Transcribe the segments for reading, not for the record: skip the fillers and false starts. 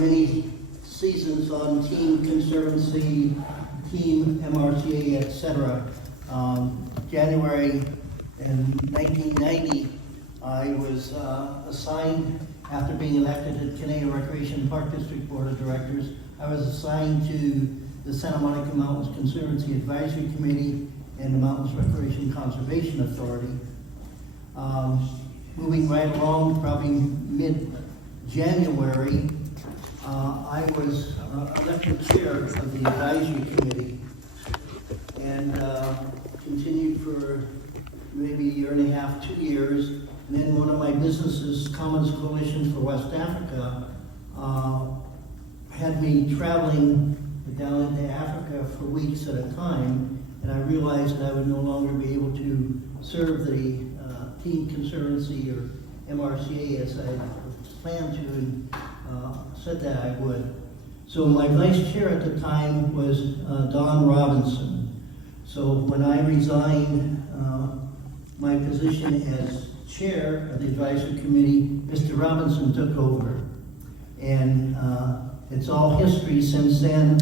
many seasons on Team Conservancy, Team MRCA, etc. January in 1990, I was assigned, after being elected to Canadian Recreation Park District Board of Directors, I was assigned to the Santa Monica Mountains Conservancy Advisory Committee and the Mountains Recreation Conservation Authority. Moving right along, probably mid-January, I was elected chair of the advisory committee and continued for maybe a year and a half, 2 years. And then one of my businesses, Commons Coalition for West Africa, had me traveling down into Africa for weeks at a time, and I realized that I would no longer be able to serve the Team Conservancy or MRCA as I planned to and said that I would. So my vice chair at the time was Don Robinson. So when I resigned my position as chair of the advisory committee, Mr. Robinson took over. And it's all history since then,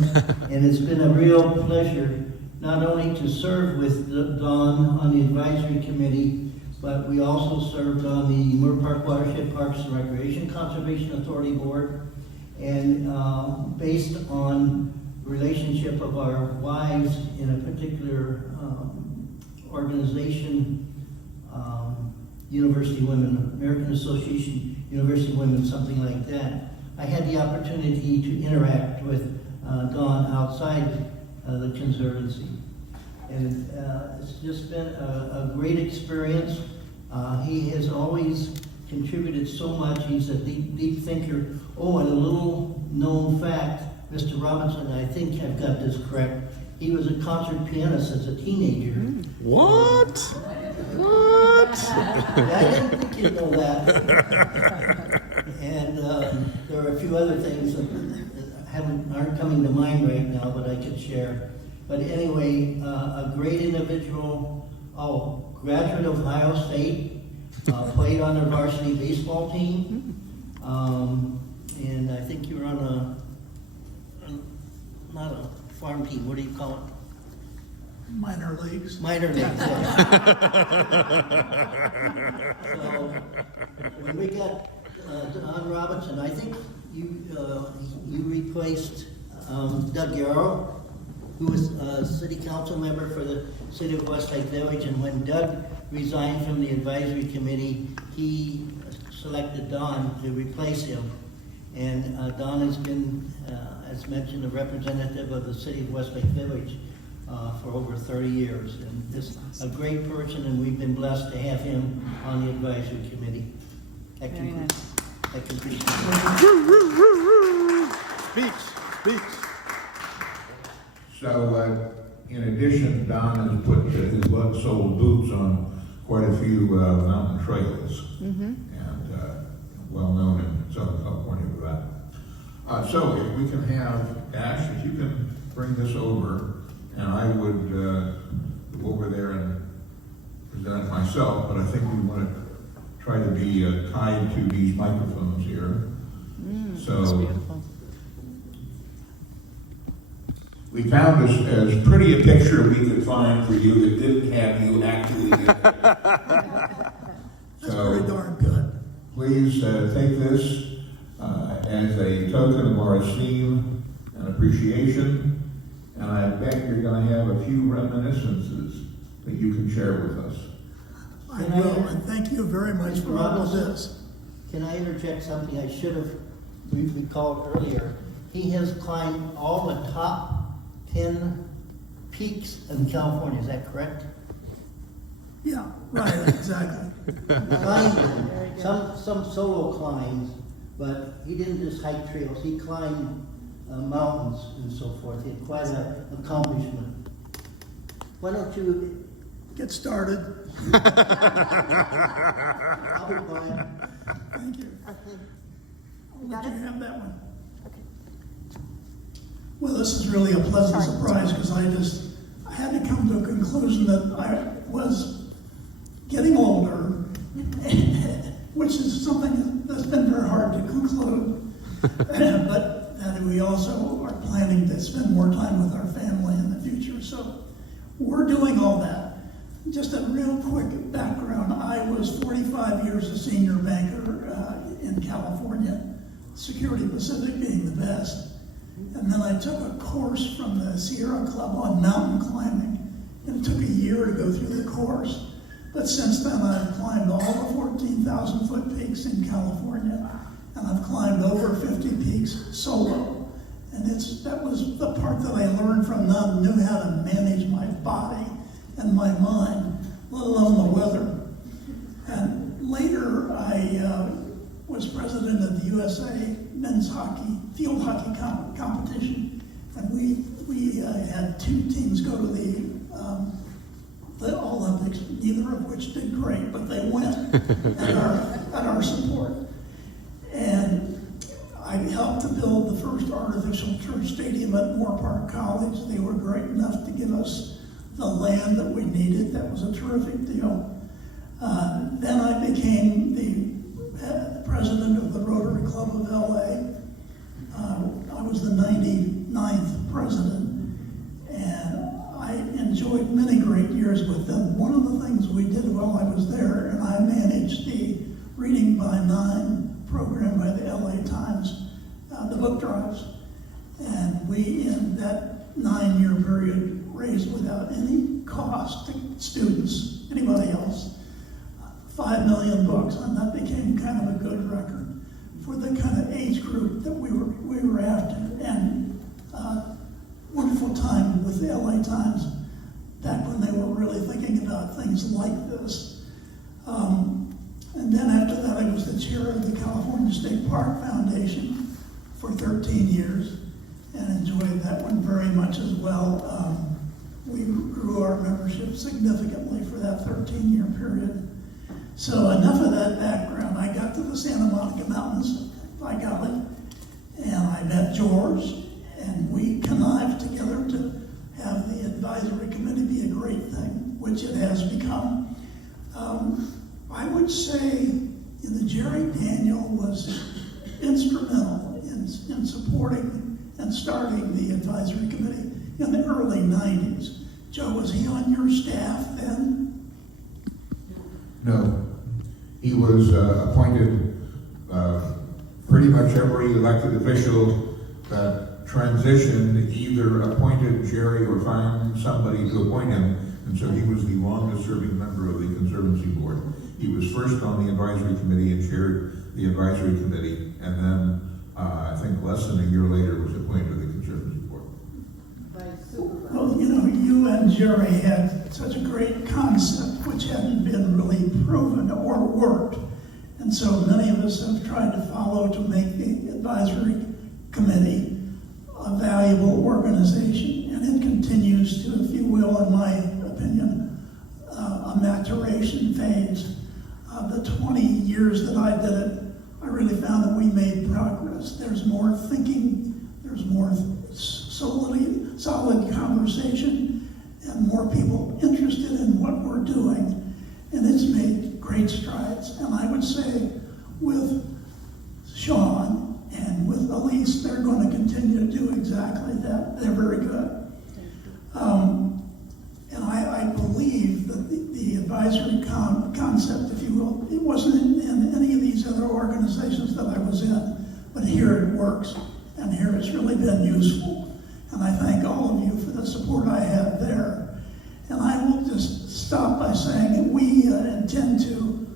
and it's been a real pleasure not only to serve with Don on the advisory committee, but we also served on the Moore Park Watershed Parks and Recreation Conservation Authority Board. And based on the relationship of our wives in a particular organization, University Women, American Association University Women, something like that, I had the opportunity to interact with Don outside the Conservancy. And it's just been a great experience. He has always contributed so much. He's a deep thinker. Oh, and a little known fact, Mr. Robinson, I think I've got this correct, he was a concert pianist as a teenager. What? What? I didn't think you'd know that. And there are a few other things that aren't coming to mind right now, but I could share. But anyway, a great individual, graduate of Ohio State, played on the varsity baseball team, and I think you were on not a farm team, what do you call it? Minor leagues. Minor leagues, yeah. So, when we got Don Robinson, I think you replaced Doug Yarrow, who was a city council member for the city of Westlake Village, and when Doug resigned from the advisory committee, he selected Don to replace him. And Don has been, as mentioned, a representative of the city of Westlake Village for over 30 years. And just a great person, and we've been blessed to have him on the advisory committee. That concludes. Speech. So, in addition, Don has put his blood-souled boots on quite a few mountain trails, and well known in Southern California for that. So, if we can have Ash, if you can bring this over, and I would go over there and present it myself, but I think we want to try to be tied to these microphones here. So. That's beautiful. We found as pretty a picture we could find for you that didn't have you actually in it. That's very darn good. Please take this as a token of our esteem and appreciation, and I bet you're going to have a few reminiscences that you can share with us. I will, and thank you very much for all of this. Can I interject something I should have recalled earlier? He has climbed all the top 10 peaks in California, is that correct? Yeah, right, exactly. Climbed some solo climbs, but he didn't just hike trails, he climbed mountains and so forth. He had quite an accomplishment. Why don't you Get started. I'll be quiet. Thank you. I'll let you have that one. Well, this is really a pleasant surprise because I had to come to a conclusion that I was getting older, which is something that's been very hard to conclude. But that we also are planning to spend more time with our family in the future. So we're doing all that. Just a real quick background. I was 45 years a senior banker in California, Security Pacific being the best. And then I took a course from the Sierra Club on mountain climbing. And it took a year to go through the course. But since then, I've climbed all the 14,000-foot peaks in California. And I've climbed over 50 peaks solo. And that was the part that I learned from them, knew how to manage my body and my mind, let alone the weather. And later, I was president of the USA men's hockey, field hockey competition. And we had 2 teams go to the Olympics, neither of which did great, but they went at our support. And I helped to build the first artificial turf stadium at Moore Park College. They were great enough to give us the land that we needed. That was a terrific deal. Then I became the president of the Rotary Club of LA. I was the 99th president, and I enjoyed many great years with them. One of the things we did while I was there, and I managed the Reading by 9 program by the LA Times, the book drives. And we, in that 9-year period, raised without any cost to students, anybody else, 5 million books, and that became kind of a good record for the kind of age group that we were after. And wonderful time with the LA Times back when they were really thinking about things like this. And then after that, I was the chair of the California State Park Foundation for 13 years and enjoyed that one very much as well. We grew our membership significantly for that 13-year period. So enough of that background. I got to the Santa Monica Mountains, by golly, and I met George, and we connived together to have the advisory committee be a great thing, which it has become. I would say Jerry Daniel was instrumental in supporting and starting the advisory committee in the early 90s. Joe, was he on your staff then? No. He was appointed pretty much every elected official that transitioned either appointed Jerry or found somebody to appoint him, and so he was the longest serving member of the Conservancy board. He was first on the advisory committee and chaired the advisory committee, and then I think less than a year later was appointed to the Conservancy board. Well, you and Jerry had such a great concept which hadn't been really proven or worked. And so many of us have tried to follow to make the advisory committee a valuable organization. And it continues to, if you will, in my opinion, a maturation phase. The 20 years that I did it, I really found that we made progress. There's more thinking, there's more solid conversation, and more people interested in what we're doing. And it's made great strides. And I would say with Sean and with Elise, they're going to continue to do exactly that. They're very good. And I believe that the advisory concept, if you will, it wasn't in any of these other organizations that I was in, but here it works, and here it's really been useful. And I thank all of you for the support I had there. And I will just stop by saying that we intend to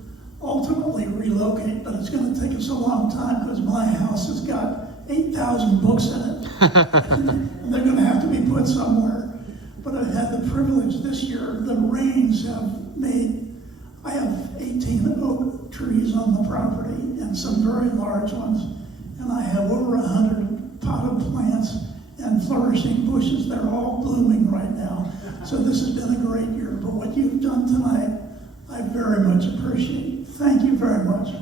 ultimately relocate, but it's going to take us a long time because my house has got 8,000 books in it. And they're going to have to be put somewhere. But I've had the privilege this year, the rains have made, I have 18 oak trees on the property and some very large ones. And I have over 100 potted plants and flourishing bushes. They're all blooming right now. So this has been a great year. But what you've done tonight, I very much appreciate. Thank you very much.